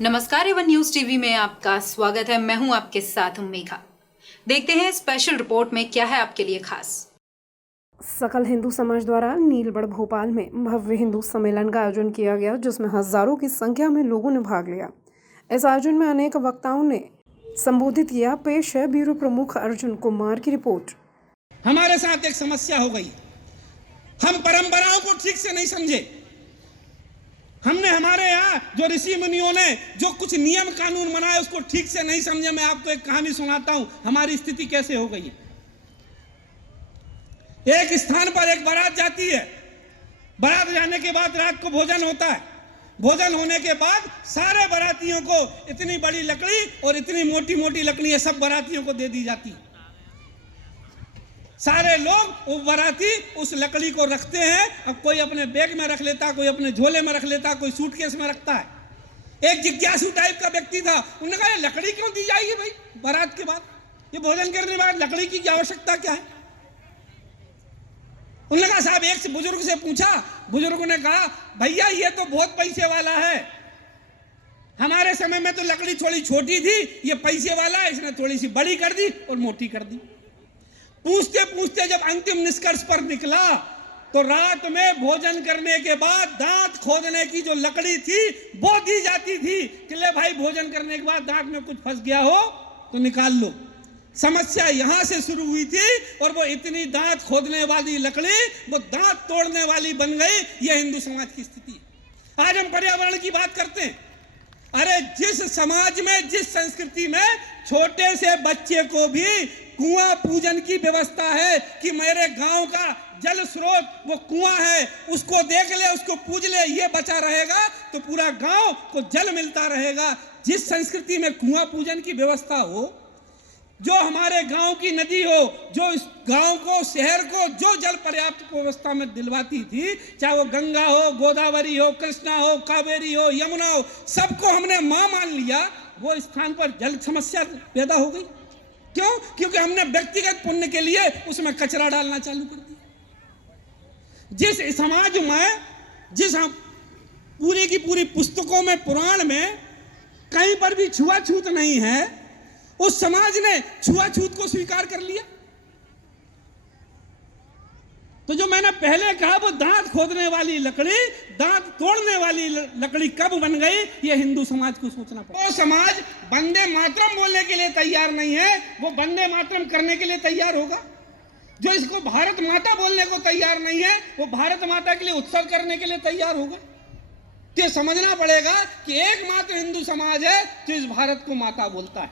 नमस्कार Avon news TV में आपका स्वागत है। मैं हूं आपके साथ मेघा। देखते हैं स्पेशल रिपोर्ट में क्या है आपके लिए खास। सकल हिंदू समाज द्वारा नीलबढ़ भोपाल में भव्य हिंदू सम्मेलन का आयोजन किया गया, जिसमें हजारों की संख्या में लोगों ने भाग लिया। इस आयोजन में अनेक वक्ताओं ने संबोधित किया। पेश है ब्यूरो प्रमुख अर्जुन कुमार की रिपोर्ट। हमारे साथ एक समस्या हो गई, हम परंपराओं को ठीक से नहीं समझे। हमने हमारे यहाँ जो ऋषि मुनियों ने जो कुछ नियम कानून बनाए उसको ठीक से नहीं समझे। मैं आपको एक कहानी सुनाता हूं, हमारी स्थिति कैसे हो गई। एक स्थान पर एक बारात जाती है। बारात जाने के बाद रात को भोजन होता है। भोजन होने के बाद सारे बारातियों को इतनी बड़ी लकड़ी और इतनी मोटी मोटी लकड़ियां सब बारातियों को दे दी जाती है। सारे लोग वो बाराती उस लकड़ी को रखते हैं। अब कोई अपने बैग में रख लेता, कोई अपने झोले में रख लेता, कोई सूटकेस में रखता है। एक जिज्ञासु टाइप का व्यक्ति था, उन्होंने कहा ये लकड़ी क्यों दी जाएगी भाई बारात के बाद, ये भोजन करने के बाद लकड़ी की आवश्यकता क्या है। उन्होंने कहा साहब, एक बुजुर्ग से पूछा, बुजुर्ग ने कहा भैया ये तो बहुत पैसे वाला है, हमारे समय में तो लकड़ी थोड़ी छोटी थी, ये पैसे वाला है, इसने थोड़ी सी बड़ी कर दी और मोटी कर दी। पूछते पूछते जब अंतिम निष्कर्ष पर निकला तो रात में भोजन करने के बाद दांत खोदने की जो लकड़ी थी वो दी जाती थी कि ले भाई भोजन करने के बाद दांत में कुछ फंस गया हो तो निकाल लो। समस्या यहां से शुरू हुई थी और वो इतनी दांत खोदने वाली लकड़ी वो दांत तोड़ने वाली बन गई। ये हिंदू समाज की स्थिति है। आज हम पर्यावरण की बात करते हैं। अरे जिस समाज में, जिस संस्कृति में छोटे से बच्चे को भी कुआं पूजन की व्यवस्था है कि मेरे गांव का जल स्रोत वो कुआं है, उसको देख ले, उसको पूज ले, ये बचा रहेगा तो पूरा गांव को जल मिलता रहेगा। जिस संस्कृति में कुआं पूजन की व्यवस्था हो, जो हमारे गांव की नदी हो, जो इस गांव को, शहर को जो जल पर्याप्त व्यवस्था में दिलवाती थी, चाहे वो गंगा हो, गोदावरी हो, कृष्णा हो, कावेरी हो, यमुना हो, सबको हमने मां मान लिया। वो स्थान पर जल समस्या पैदा हो गई। क्यों? क्योंकि हमने व्यक्तिगत पुण्य के लिए उसमें कचरा डालना चालू कर दिया। जिस समाज में, जिस पूरी की पूरी पुस्तकों में, पुराण में कहीं पर भी छुआछूत नहीं है, उस समाज ने छुआछूत को स्वीकार कर लिया। तो जो मैंने पहले कहा वो दांत खोदने वाली लकड़ी, दांत तोड़ने वाली लकड़ी कब बन गई, ये हिंदू समाज को सोचना पड़ा। वो समाज वंदे मातरम बोलने के लिए तैयार नहीं है, वो वंदे मातरम करने के लिए तैयार होगा। जो इसको भारत माता बोलने को तैयार नहीं है, वो भारत माता के लिए उत्सव करने के लिए तैयार होगा। तो ये समझना पड़ेगा कि एकमात्र हिंदू समाज है जो इस भारत को माता बोलता है।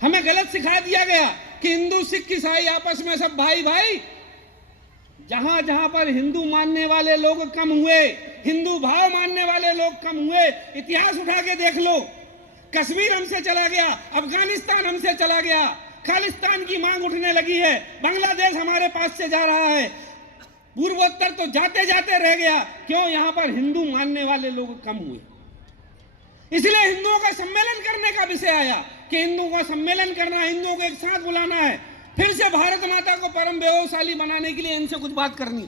हमें गलत सिखा दिया गया कि हिंदू, सिख, ईसाई आपस में सब भाई भाई। जहां जहां पर हिंदू मानने वाले लोग कम हुए, हिंदू भाव मानने वाले लोग कम हुए, इतिहास उठा के देख लो। कश्मीर हमसे चला गया, अफगानिस्तान हमसे चला गया, खालिस्तान की मांग उठने लगी है, बांग्लादेश हमारे पास से जा रहा है, पूर्वोत्तर तो जाते जाते रह गया। क्यों? यहां पर हिंदू मानने वाले लोग कम हुए। इसलिए हिंदुओं का सम्मेलन करने का विषय आया कि हिंदुओं का सम्मेलन करना, हिंदुओं को एक साथ बुलाना है, फिर से भारत माता को परम वैभवशाली बनाने के लिए इनसे कुछ बात करनी।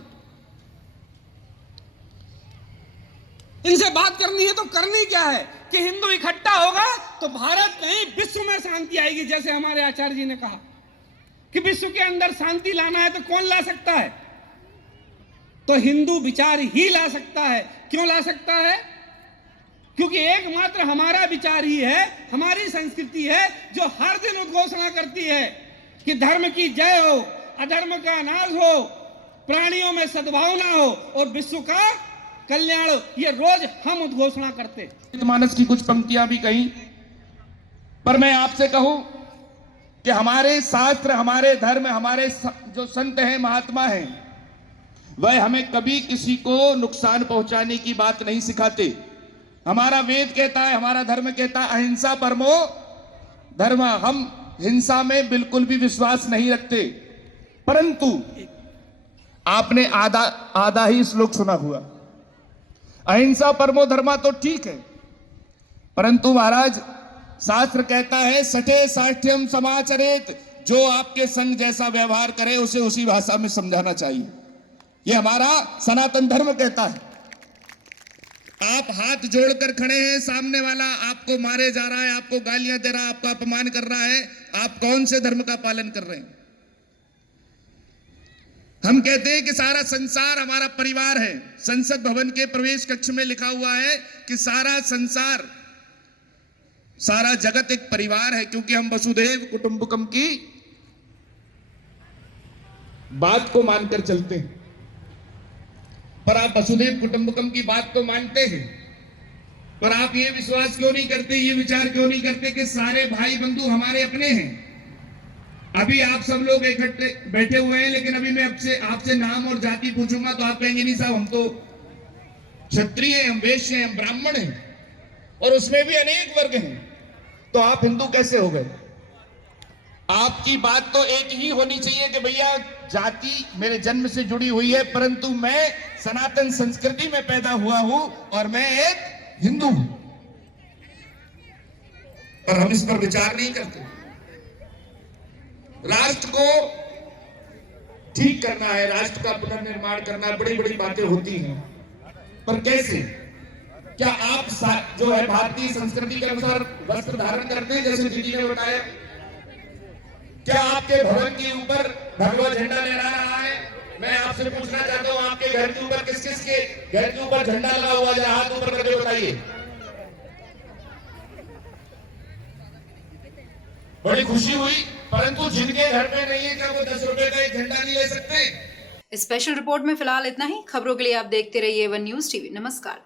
इनसे बात करनी है तो करनी क्या है कि हिंदू इकट्ठा होगा तो भारत नहीं, विश्व में शांति आएगी। जैसे हमारे आचार्य जी ने कहा कि विश्व के अंदर शांति लाना है तो कौन ला सकता है? तो हिंदू विचार ही ला सकता है। क्यों ला सकता है? क्योंकि एकमात्र हमारा विचार ही है, हमारी संस्कृति है जो हर दिन उद्घोषणा करती है कि धर्म की जय हो, अधर्म का नाश हो, प्राणियों में सद्भावना हो और विश्व का कल्याण हो। ये रोज हम उद्घोषणा करते। मानस की कुछ पंक्तियां भी कही, पर मैं आपसे कहूं कि हमारे शास्त्र, हमारे धर्म, हमारे जो संत हैं, महात्मा हैं, वह हमें कभी किसी को नुकसान पहुंचाने की बात नहीं सिखाते। हमारा वेद कहता है, हमारा धर्म कहता है अहिंसा परमो धर्म। हम हिंसा में बिल्कुल भी विश्वास नहीं रखते। परंतु आपने आधा ही श्लोक सुना हुआ। अहिंसा परमो धर्मा तो ठीक है, परंतु महाराज शास्त्र कहता है सठे साठ्यम समाचरेत, जो आपके संग जैसा व्यवहार करे उसे उसी भाषा में समझाना चाहिए। यह हमारा सनातन धर्म कहता है। आप हाथ जोड़कर खड़े हैं, सामने वाला आपको मारे जा रहा है, आपको गालियां दे रहा है, आपका अपमान कर रहा है, आप कौन से धर्म का पालन कर रहे हैं? हम कहते हैं कि सारा संसार हमारा परिवार है। संसद भवन के प्रवेश कक्ष में लिखा हुआ है कि सारा संसार, सारा जगत एक परिवार है, क्योंकि हम वसुधैव कुटुंबकम की बात को मानकर चलते हैं। पर आप वसुधैव कुटुंबकम की बात तो मानते हैं, पर आप ये विश्वास क्यों नहीं करते, ये विचार क्यों नहीं करते कि सारे भाई बंधु हमारे अपने हैं? अभी आप सब लोग इकट्ठे बैठे हुए हैं, लेकिन अभी मैं आपसे नाम और जाति पूछूंगा तो आप कहेंगे नहीं साहब, हम तो क्षत्रिय हैं, हम वैश्य हैं, हम ब्राह्मण हैं, और उसमें भी अनेक वर्ग हैं। तो आप हिंदू कैसे हो गए? आपकी बात तो एक ही होनी चाहिए कि भैया जाति मेरे जन्म से जुड़ी हुई है, परंतु मैं सनातन संस्कृति में पैदा हुआ हूं और मैं एक हिंदू हूं। पर हम इस पर विचार नहीं करते। राष्ट्र को ठीक करना है, राष्ट्र का पुनर्निर्माण करना है, बड़ी बड़ी बातें होती हैं, पर कैसे? क्या आप जो है भारतीय संस्कृति के अनुसार वस्त्र धारण करते हैं, जैसे दीदी ने बताया? क्या आपके भवन के ऊपर भगवा झंडा लहरा रहा है? मैं आपसे पूछना चाहता हूं, आपके घर के ऊपर किस किस के घर के ऊपर झंडा लगा हुआ है? हाथ ऊपर करके बताइए। बड़ी खुशी हुई, परंतु जिनके घर में नहीं है, क्या वो 10 रुपए का एक झंडा नहीं ले सकते? स्पेशल रिपोर्ट में फिलहाल इतना ही। खबरों के लिए आप देखते रहिए वन न्यूज टीवी। नमस्कार।